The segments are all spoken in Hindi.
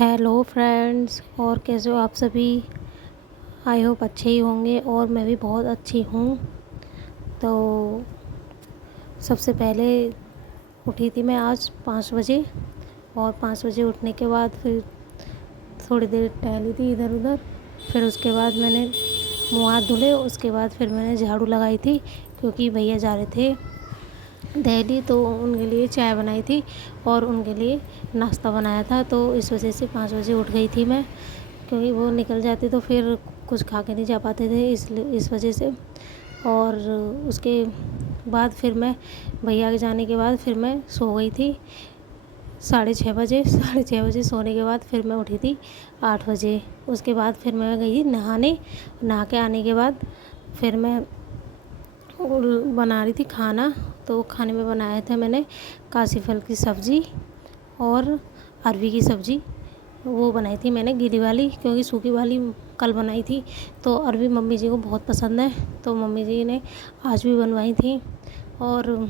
हेलो फ्रेंड्स, और कैसे हो आप सभी। आई होप अच्छे ही होंगे और मैं भी बहुत अच्छी हूँ। तो सबसे पहले उठी थी मैं आज 5 बजे, और 5 बजे उठने के बाद फिर थोड़ी देर टहली थी इधर उधर। फिर उसके बाद मैंने मुँह हाथ धुले, उसके बाद फिर मैंने झाड़ू लगाई थी क्योंकि भैया जा रहे थे दिल्ली, तो उनके लिए चाय बनाई थी और उनके लिए नाश्ता बनाया था। तो इस वजह से 5 बजे उठ गई थी मैं, क्योंकि वो निकल जाते तो फिर कुछ खा के नहीं जा पाते थे, इसलिए इस वजह से। और उसके बाद फिर मैं भैया के जाने के बाद फिर मैं सो गई थी 6:30 बजे। 6:30 बजे सोने के बाद फिर मैं उठी थी 8 बजे। उसके बाद फिर मैं गई नहाने। नहा के आने के बाद फिर मैं बना रही थी खाना। तो खाने में बनाया था मैंने काशी फल की सब्ज़ी और अरवी की सब्ज़ी। वो बनाई थी मैंने गीली वाली, क्योंकि सूखी वाली कल बनाई थी। तो अरवी मम्मी जी को बहुत पसंद है, तो मम्मी जी ने आज भी बनवाई थी। और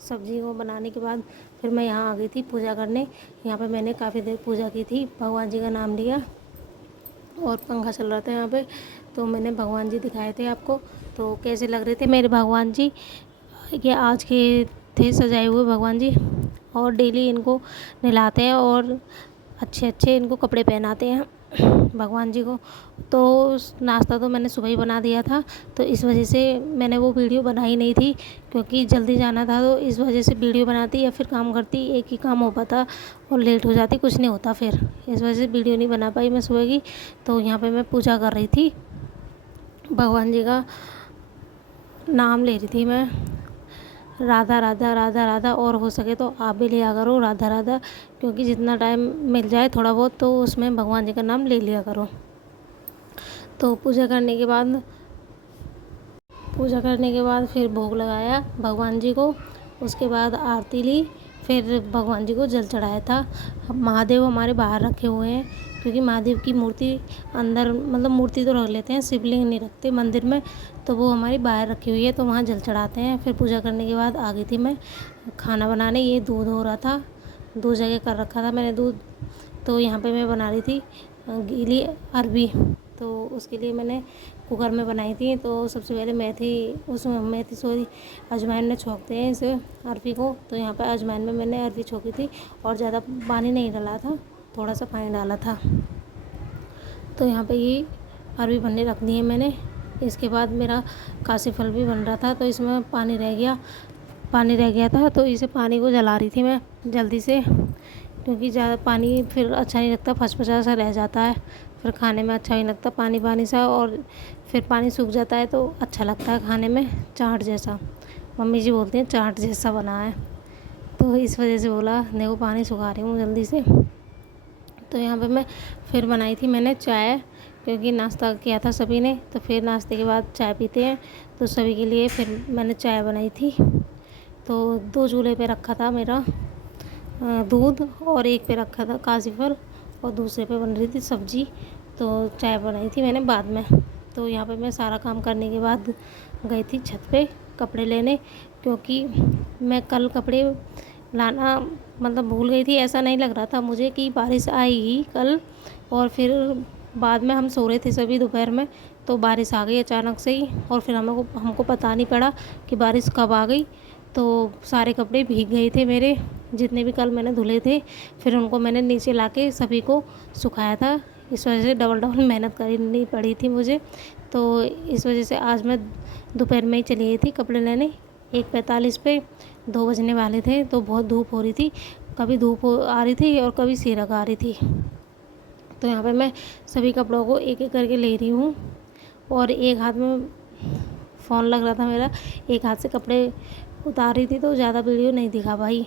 सब्ज़ी को बनाने के बाद फिर मैं यहाँ आ गई थी पूजा करने। यहाँ पे मैंने काफ़ी देर पूजा की थी, भगवान जी का नाम लिया और पंखा चल रहा था यहाँ पे। तो मैंने भगवान जी दिखाए थे आपको, तो कैसे लग रहे थे मेरे भगवान जी। ये आज के थे सजाए हुए भगवान जी, और डेली इनको नहलाते हैं और अच्छे अच्छे इनको कपड़े पहनाते हैं भगवान जी को। तो नाश्ता तो मैंने सुबह ही बना दिया था, तो इस वजह से मैंने वो वीडियो बनाई नहीं थी, क्योंकि जल्दी जाना था। तो इस वजह से वीडियो बनाती या फिर काम करती, एक ही काम हो पाता और लेट हो जाती, कुछ नहीं होता फिर। इस वजह से वीडियो नहीं बना पाई मैं सुबह की। तो यहाँ पे मैं पूजा कर रही थी, भगवान जी का नाम ले रही थी मैं, राधा राधा राधा राधा। और हो सके तो आप भी लिया करो राधा राधा, क्योंकि जितना टाइम मिल जाए थोड़ा बहुत तो उसमें भगवान जी का नाम ले लिया करो। तो पूजा करने के बाद फिर भोग लगाया भगवान जी को। उसके बाद आरती ली, फिर भगवान जी को जल चढ़ाया था। महादेव हमारे बाहर रखे हुए हैं, क्योंकि महादेव की मूर्ति अंदर, मतलब मूर्ति तो रख लेते हैं, शिवलिंग नहीं रखते मंदिर में, तो वो हमारी बाहर रखी हुई है, तो वहाँ जल चढ़ाते हैं। फिर पूजा करने के बाद आ गई थी मैं खाना बनाने। ये दूध हो रहा था, 2 जगह कर रखा था मैंने दूध। तो यहाँ पे मैं बना रही थी गीली अरबी। तो उसके लिए मैंने कुकर में बनाई थी। तो सबसे पहले मेथी सॉरी अजवाइन में छोंकते हैं इसे अरबी को। तो यहाँ पर अजवाइन में मैंने अरबी छोंकी थी और ज़्यादा पानी नहीं डाला था, थोड़ा सा पानी डाला था। तो यहाँ पे ये अरबी बनने रख दी है मैंने। इसके बाद मेरा काशी फल भी बन रहा था, तो इसमें पानी रह गया था, तो इसे पानी को जला रही थी मैं जल्दी से, क्योंकि ज़्यादा पानी फिर अच्छा नहीं लगता, फचफचा सा रह जाता है, फिर खाने में अच्छा नहीं लगता पानी पानी सा। और फिर पानी सूख जाता है तो अच्छा लगता है खाने में, चाट जैसा। मम्मी जी बोलती हैं चाट जैसा बना है, तो इस वजह से बोला देखो पानी सुखा रही हूँ जल्दी से। तो यहाँ पे मैं फिर बनाई थी मैंने चाय, क्योंकि नाश्ता किया था सभी ने, तो फिर नाश्ते के बाद चाय पीते हैं, तो सभी के लिए फिर मैंने चाय बनाई थी। तो 2 चूल्हे पे रखा था मेरा दूध, और एक पे रखा था काशी फल, और दूसरे पे बन रही थी सब्ज़ी। तो चाय बनाई थी मैंने बाद में। तो यहाँ पे मैं सारा काम करने के बाद गई थी छत पे कपड़े लेने, क्योंकि मैं कल कपड़े लाना मतलब भूल गई थी। ऐसा नहीं लग रहा था मुझे कि बारिश आएगी कल, और फिर बाद में हम सो रहे थे सभी दोपहर में, तो बारिश आ गई अचानक से ही, और फिर हमको पता नहीं पड़ा कि बारिश कब आ गई। तो सारे कपड़े भीग गए थे मेरे, जितने भी कल मैंने धुले थे। फिर उनको मैंने नीचे लाके सभी को सुखाया था, इस वजह से डबल डबल मेहनत करनी पड़ी थी मुझे। तो इस वजह से आज मैं दोपहर में ही चली गई थी कपड़े लेने 1:45 पे। 2 बजने वाले थे, तो बहुत धूप हो रही थी, कभी आ रही थी और कभी सिरक आ रही थी। तो यहाँ पे मैं सभी कपड़ों को एक एक करके ले रही हूँ, और एक हाथ में फ़ोन लग रहा था मेरा, एक हाथ से कपड़े उतार रही थी, तो ज़्यादा वीडियो नहीं दिखा पाई,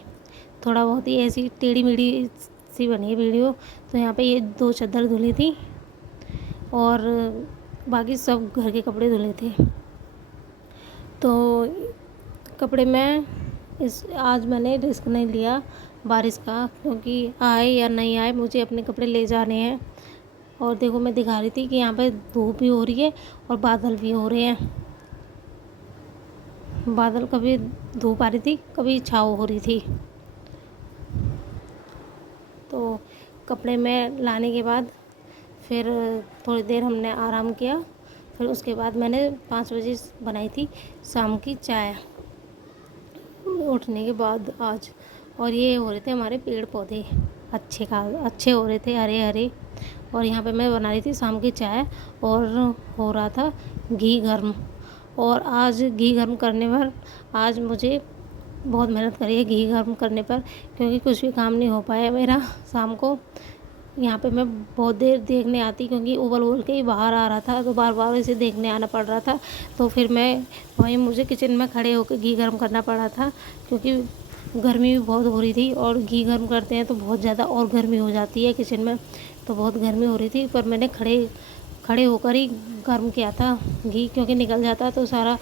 थोड़ा बहुत ही ऐसी टेढ़ी मेढ़ी सी बनी है वीडियो। तो यहाँ पे ये 2 चादर धुली थी, और बाकी सब घर के कपड़े धुले थे। तो कपड़े में आज मैंने रिस्क नहीं लिया बारिश का, क्योंकि आए या नहीं आए मुझे अपने कपड़े ले जाने हैं। और देखो मैं दिखा रही थी कि यहाँ पे धूप भी हो रही है और बादल भी हो रहे हैं। बादल, कभी धूप आ रही थी कभी छाँव हो रही थी। तो कपड़े में लाने के बाद फिर थोड़ी देर हमने आराम किया। फिर उसके बाद मैंने 5 बजे बनाई थी शाम की चाय उठने के बाद आज। और ये हो रहे थे हमारे पेड़ पौधे अच्छे हो रहे थे, हरे हरे। और यहाँ पे मैं बना रही थी शाम की चाय और हो रहा था घी गर्म। और आज घी गर्म करने पर आज मुझे बहुत मेहनत करी है घी गर्म करने पर, क्योंकि कुछ भी काम नहीं हो पाया मेरा शाम को। यहाँ पे मैं बहुत देर देखने आती, क्योंकि उबल के ही बाहर आ रहा था, तो बार बार इसे देखने आना पड़ रहा था। तो फिर मैं वहीं मुझे किचन में खड़े होकर घी गर्म करना पड़ा था, क्योंकि गर्मी भी बहुत हो रही थी। और घी गर्म करते हैं तो बहुत ज़्यादा और गर्मी हो जाती है किचन में, तो बहुत गर्मी हो रही थी। पर मैंने खड़े होकर ही गर्म किया था घी, क्योंकि निकल जाता तो सारा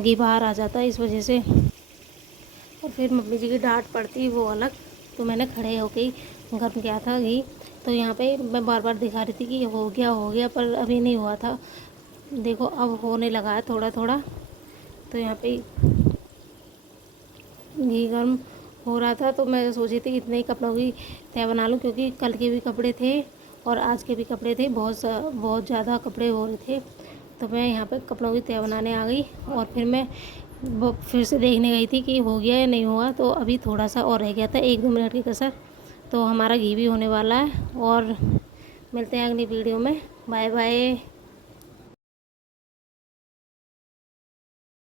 घी बाहर आ जाता इस वजह से। और फिर मम्मी जी की डांट पड़ती वो अलग, तो मैंने खड़े होके ही गर्म किया था घी। तो यहाँ पे मैं बार बार दिखा रही थी कि हो गया, पर अभी नहीं हुआ था। देखो अब होने लगा है थोड़ा थोड़ा। तो यहाँ पे घी गर्म हो रहा था, तो मैं सोची थी इतने ही कपड़ों की तय बना लूँ, क्योंकि कल के भी कपड़े थे और आज के भी कपड़े थे, बहुत ज़्यादा कपड़े हो रहे थे। तो मैं यहाँ पे कपड़ों की तय बनाने आ गई। और फिर मैं वो फिर से देखने गई थी कि हो गया या नहीं हुआ। तो अभी थोड़ा सा और रह गया था, 1-2 मिनट की कसर। तो हमारा घी भी होने वाला है। और मिलते हैं अगली वीडियो में। Bye bye.